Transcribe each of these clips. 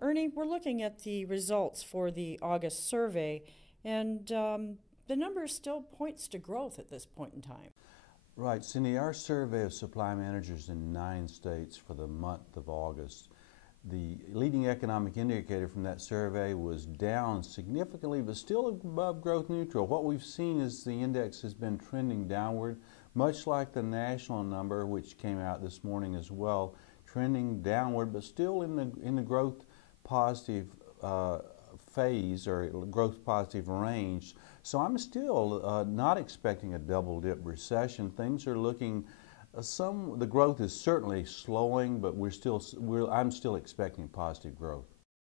Ernie, we're looking at the results for the August survey, and the number still points to growth at this point in time. Right, Cindy, our survey of supply managers in 9 states for the month of August, the leading economic indicator from that survey was down significantly, but still above growth neutral. What we've seen is the index has been trending downward, much like the national number, which came out this morning as well, trending downward, but still in the growth positive phase or growth positive range. So I'm still not expecting a double dip recession. Things are looking the growth is certainly slowing, but I'm still expecting positive growth.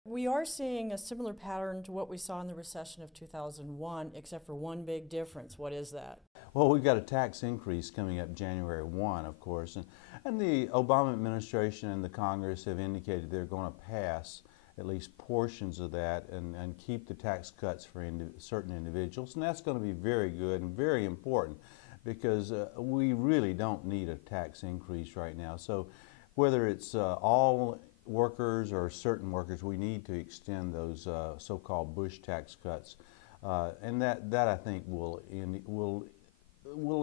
We are seeing a similar pattern to what we saw in the recession of 2001, except for one big difference. What is that? Well, we've got a tax increase coming up January 1, of course, and the Obama administration and the Congress have indicated they're going to pass at least portions of that and keep the tax cuts for certain individuals, and that's going to be very good and very important because we really don't need a tax increase right now. So whether it's all workers or certain workers, we need to extend those so-called Bush tax cuts, and that I think will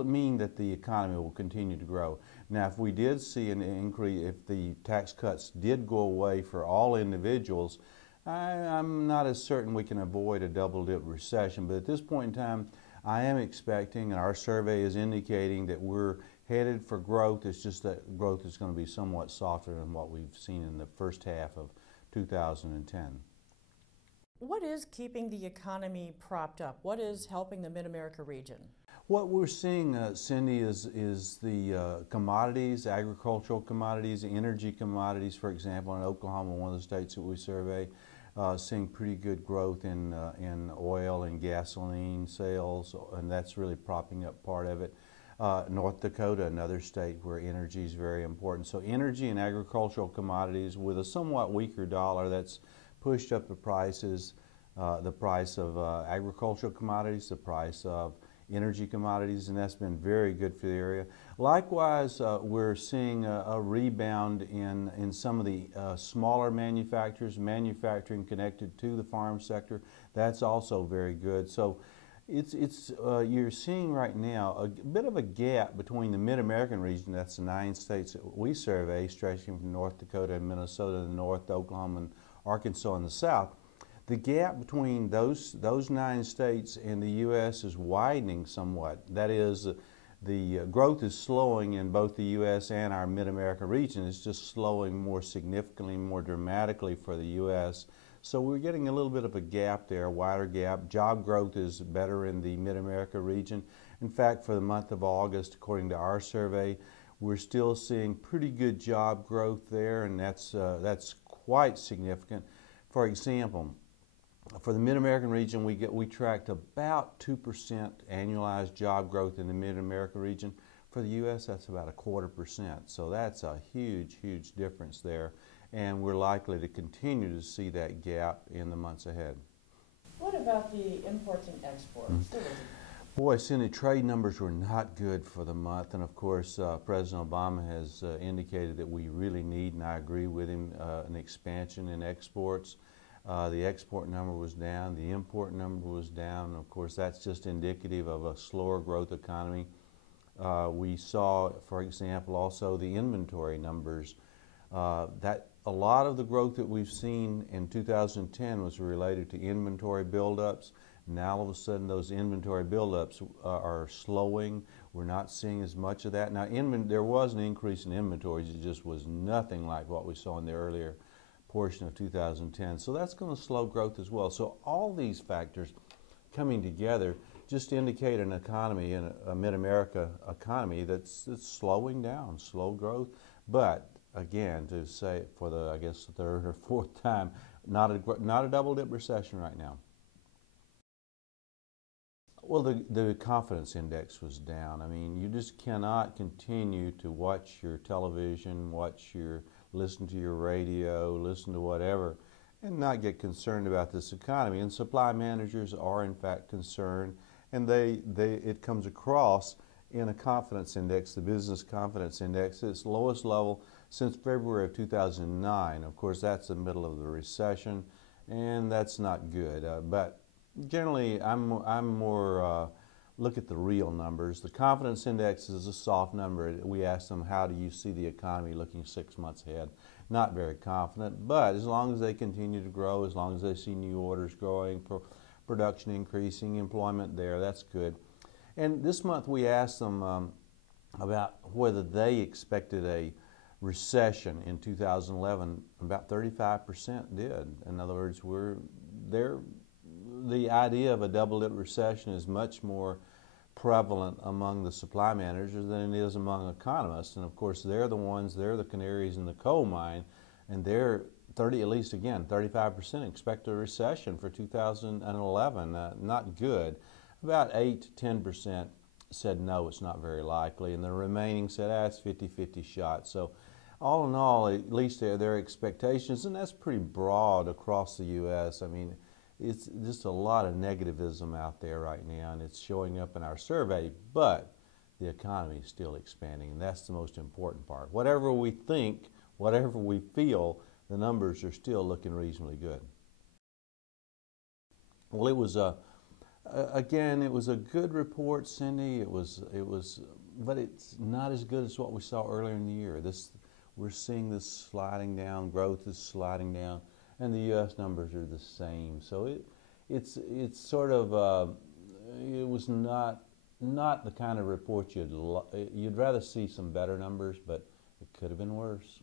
mean that the economy will continue to grow. Now, if we did see an increase, if the tax cuts did go away for all individuals, I'm not as certain we can avoid a double-dip recession. But at this point in time, I am expecting, and our survey is indicating, that we're headed for growth. It's just that growth is going to be somewhat softer than what we've seen in the first half of 2010. What is keeping the economy propped up? What is helping the Mid-America region? What we're seeing, Cindy, is the commodities, agricultural commodities, energy commodities, for example, in Oklahoma, one of the states that we survey, seeing pretty good growth in oil and gasoline sales, and that's really propping up part of it. North Dakota, another state where energy is very important. So energy and agricultural commodities with a somewhat weaker dollar, that's pushed up the prices, the price of agricultural commodities, the price of energy commodities, and that's been very good for the area. Likewise, we're seeing a rebound in some of the smaller manufacturers, manufacturing connected to the farm sector. That's also very good. So you're seeing right now a bit of a gap between the Mid-American region, that's the 9 states that we survey, stretching from North Dakota and Minnesota in the north, Oklahoma and Arkansas in the south. The gap between those 9 states and the U.S. is widening somewhat. That is, the growth is slowing in both the U.S. and our Mid-America region. It's just slowing more significantly, more dramatically for the U.S. So we're getting a little bit of a gap there, a wider gap. Job growth is better in the Mid-America region. In fact, for the month of August, according to our survey, we're still seeing pretty good job growth there, and that's quite significant. For example, for the Mid-American region, we tracked about 2% annualized job growth in the Mid-America region. For the U.S., that's about 0.25%. So that's a huge, huge difference there, and we're likely to continue to see that gap in the months ahead. What about the imports and exports? Boy, Cindy, trade numbers were not good for the month, and of course President Obama has indicated that we really need, and I agree with him, an expansion in exports. The export number was down, the import number was down, and of course that's just indicative of a slower growth economy. We saw, for example, also the inventory numbers. That a lot of the growth that we've seen in 2010 was related to inventory buildups. Now all of a sudden those inventory buildups are slowing. We're not seeing as much of that. Now there was an increase in inventories, it just was nothing like what we saw in the earlier portion of 2010. So that's going to slow growth as well. So all these factors coming together just indicate an economy, a Mid-America economy that's slowing down, slow growth. But again, to say it for I guess the 3rd or 4th time, not a double-dip recession right now. Well, the confidence index was down. I mean, you just cannot continue to watch your television, listen to your radio, listen to whatever, and not get concerned about this economy. And supply managers are in fact concerned, and it comes across in a confidence index, the business confidence index, its lowest level since February of 2009. Of course, that's the middle of the recession, and that's not good. But generally, I'm more look at the real numbers. The confidence index is a soft number. We asked them, how do you see the economy looking 6 months ahead? Not very confident, but as long as they continue to grow, as long as they see new orders growing, production increasing, employment there, that's good. And this month we asked them about whether they expected a recession in 2011. About 35% did. In other words, the idea of a double-dip recession is much more prevalent among the supply managers than it is among economists. And of course, they're the canaries in the coal mine, and they're 35% expect a recession for 2011. Not good. About 8 to 10% said no, it's not very likely, and the remaining said, it's 50-50 shot. So all in all, at least their expectations, and that's pretty broad across the U.S. I mean, it's just a lot of negativism out there right now, and it's showing up in our survey, but the economy is still expanding, and that's the most important part. Whatever we think, whatever we feel, the numbers are still looking reasonably good. Well, it was again, it was a good report, Cindy. But it's not as good as what we saw earlier in the year. We're seeing this sliding down, growth is sliding down, and the U.S. numbers are the same. So it's sort of it was not the kind of report you'd rather see some better numbers, but it could have been worse.